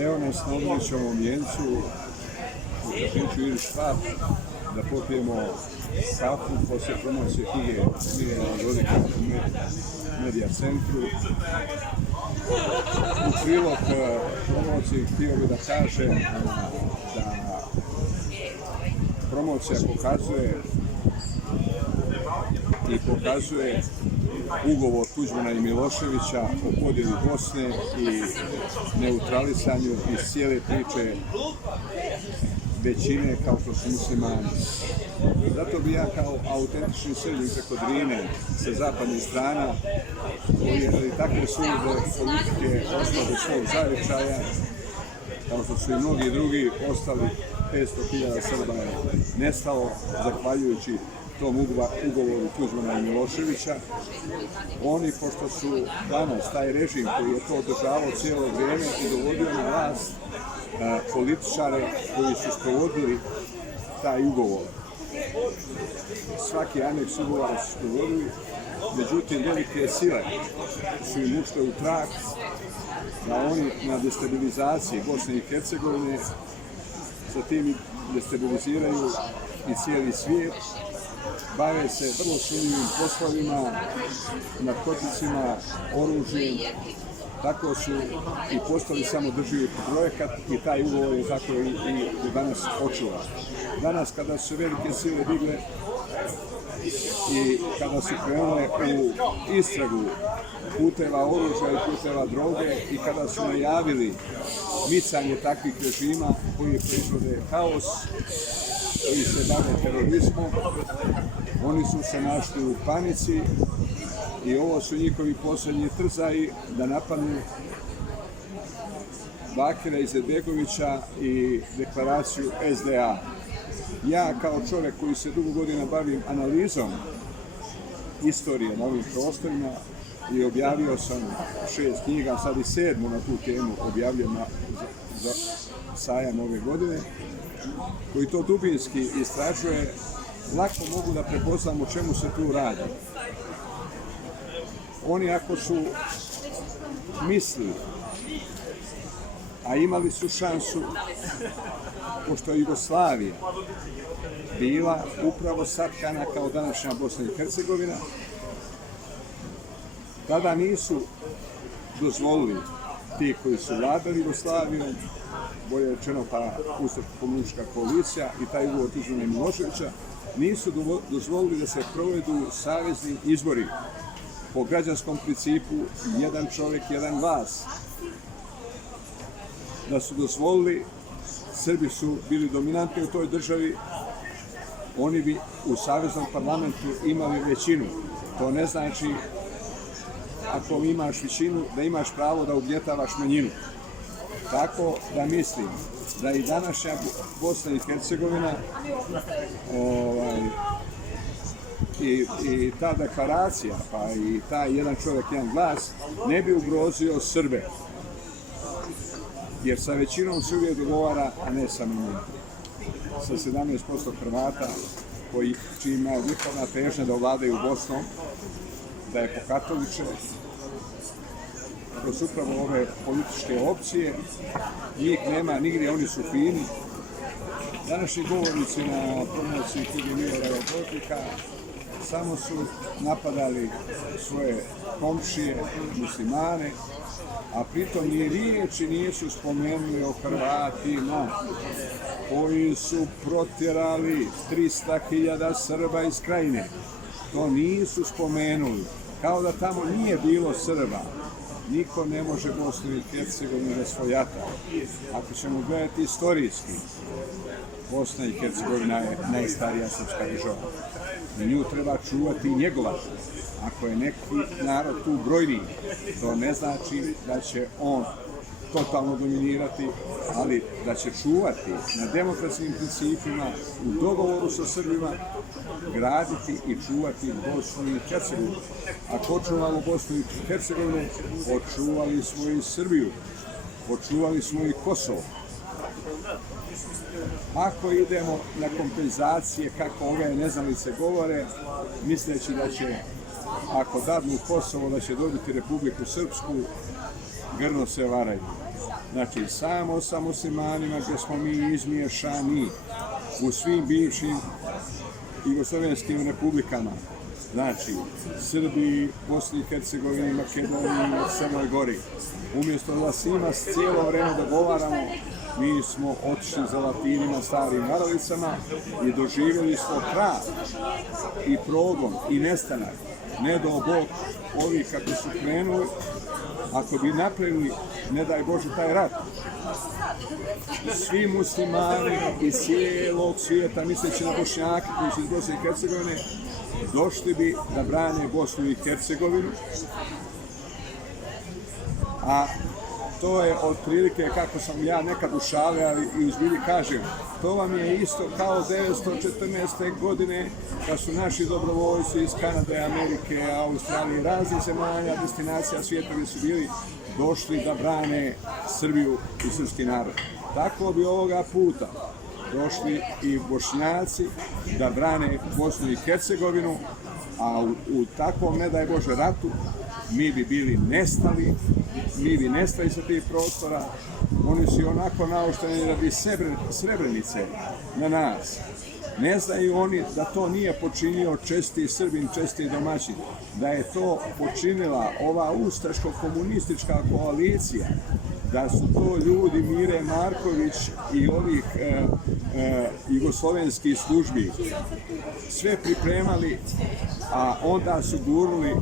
Evo nas na Odličevom vijencu u kafiću Irish Pub da popijemo kafu poslije promocije knjige Miljana Dodika u Medija centru. U prilog promociji htio bi da kažem da promocija pokazuje ugovor Tuđmana i Miloševića o podjeli Bosne i neutralisanju iz cijele priče većine kao što su muslimani. Zato bi ja kao autentični Srbin preko Drine sa zapadnih strana, koji je radi takve sulude politike ostao do svog zavičaja, kao što su i mnogi drugi ostali, 500.000 Srba je nestalo zahvaljujući tom ugovoru Tuđmana i Miloševića. Oni, pošto su danas taj režim koji je to održavao cijelo vrijeme i dovodio na vlast političare koji su sprovodili taj ugovor. Svaki aneks ugovora su sprovodili, međutim velike sile su im ušle u trag da oni na destabilizaciji Bosne i Hercegovine sa tim destabiliziraju i cijeli svijet, bave se vrlo sumnjivim poslovima, narkoticima, oružjem. Tako su i postali samodrživi projekat i taj ugovor je tako i danas očuvan. Danas kada su velike sile digle i kada su krenule u istragu puteva oružja i puteva droge i kada su najavili micanje takvih režima koji proizvode haos, koji se bave terorizmom, oni su se našli u panici i ovo su njihovi posljednji trzaji da napadnu Bakira Izetbegovića i deklaraciju SDA. Ja kao čovjek koji se dugo godina bavim analizom istorije na ovim prostorima i objavio sam 6 knjiga, sad i 7 na tu temu objavljujem za sajam ove godine, koji to dubinski istražuje, lako mogu da prepoznam o čemu se tu radi. Oni ako su mislili, a imali su šansu, pošto je Jugoslavija bila upravo satkana kao današnja Bosna i Hercegovina, tada nisu dozvolili ti koji su vladali Jugoslavijom, bolje rečeno ta ustaško-komunistička koalicija i taj ugovor Tuđmana i Miloševića, nisu dozvolili da se provedu savezni izbori po građanskom principu jedan čovjek, jedan glas. Da su dozvolili, Srbi su bili dominantni u toj državi, oni bi u saveznom parlamentu imali većinu. To ne znači, ako imaš većinu, da imaš pravo da ugnjetavaš manjinu. Tako da mislim da i današnja Bosna i Hercegovina i ta deklaracija, pa i taj jedan čovjek, jedan glas, ne bi ugrozio Srbe. Jer sa većinom se uvijek dogovara, a ne sa manjinom. Sa 17% Hrvata, čijima je vrhovna težnja da vladaju Bosnom, da je pokatoliče, kroz upravo ove političke opcije, njih nema nigdje, oni su fini. Današnji govornici na promociji knjige Miljana Dodika samo su napadali svoje komšije, muslimane, a pritom ni riječi nisu spomenuli o Hrvatima koji su protjerali 300.000 Srba iz Krajine. To nisu spomenuli, kao da tamo nije bilo Srba. Niko ne može Bosnu i Hercegovinu rasvojati. Ako ćemo gledati istorijski, Bosna i Hercegovina je najstarija srpska država. I nju treba čuvati i njegovati. Ako je neki narod tu brojniji, to ne znači da će on totalno dominirati, ali da će čuvati na demokratskim principima, u dogovoru sa Srbima, graditi i čuvati Bosnu i Hercegovinu. Ako očuvamo Bosnu i Hercegovinu, očuvali smo i Srbiju, očuvali smo i Kosovo. Ako idemo na kompenzacije, kako ove neznalice govore, misleći da će, ako dadnu Kosovo, da će dobiti Republiku Srpsku, grdo se varaju. Znači, samo sa muslimanima gdje smo mi izmiješani u svim bivšim jugoslovenskim republikama. Znači, Srbiji, Bosni i Hercegovini, Makedoniji, Crnoj Gori. Umjesto da s njima cijelo vreme dogovaramo, mi smo otišli za Latinima, starim varolicama i doživjeli smo kraj i progon i nestanak. Ne do Bog ovih kako su krenuli, ako bi napravili, ne daj Bože, taj rat. Svi muslimani iz cijelog svijeta, misleći na Bošnjake koji su iz Bosne i Hercegovine, došli bi da brane Bosnu i Hercegovinu, a to je otprilike kako sam ja nekad u šale, ali i u zbilji kažem, to vam je isto kao 1914. godine kad su naši dobrovoljci iz Kanade, Amerike, Australije, raznih zemalja, destinacija svijeta gdje su bili došli da brane Srbiju i srpski narod. Tako bi ovoga puta došli i Bošnjaci da brane Bosnu i Hercegovinu, a u takvom, ne daj Bože, ratu mi bi bili nestali, mi bi nestali sa tih prostora. Oni su i onako naošteni radi Srebrenice na nas. Ne znaju oni da to nije počinio česti Srbin, česti domaćin, da je to počinila ova ustaško-komunistička koalicija, da su to ljudi Mire Marković i ovih jugoslovenskih službi sve pripremali, a onda su gurnuli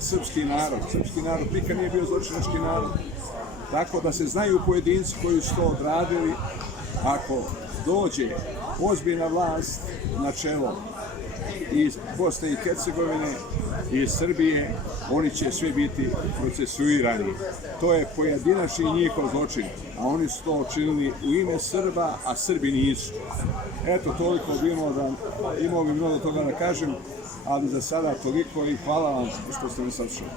srpski narod. Srpski narod nikad nije bio zločinački narod. Tako da se znaju pojedinci koji su to odradili. Ako dođe ozbiljna vlast na čelo iz Bosne i Hercegovine i Srbije, oni će svi biti procesuirani. To je pojedinačni njihov zločin, a oni su to učinili u ime Srba, a Srbi nisu. Eto, toliko imao bi mnogo toga da kažem, ali za sada toliko i hvala vam što ste me saslušali.